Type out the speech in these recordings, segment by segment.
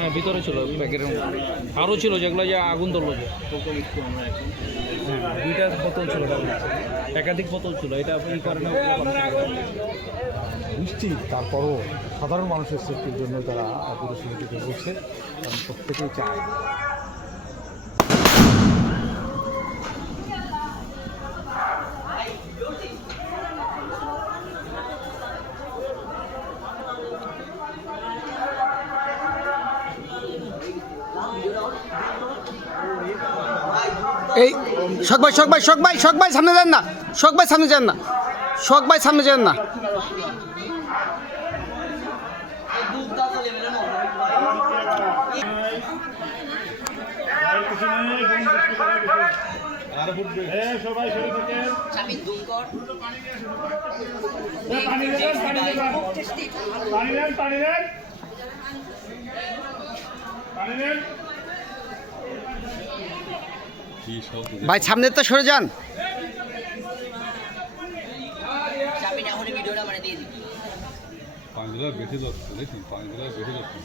হ্যাঁ ভিতরে ছিল প্যাকেটের মধ্যে আরও ছিল যেগুলো যে আগুন ধরলো যে দুইটা বোতল ছিল একাধিক বোতল ছিল এটা ই করে না নিশ্চিত তারপরও সাধারণ মানুষের সেফটির জন্য তারা পুরো সমিতিকে বলছে কারণ প্রত্যেকেই চায়। এই শোক ভাই সামনে যান না, শোক ভাই সামনে যান না, শোক ভাই সামনে যান না। ভাই সামনে তো সরে যান। বেশি যাচ্ছে দেখি পানিগুলো বেশি যাচ্ছে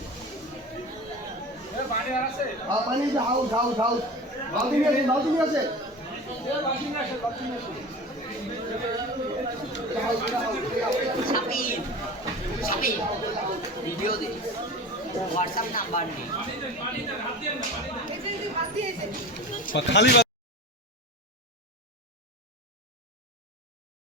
ভিডিও দে হোয়াটসঅ্যাপ নাম্বার নেই খালি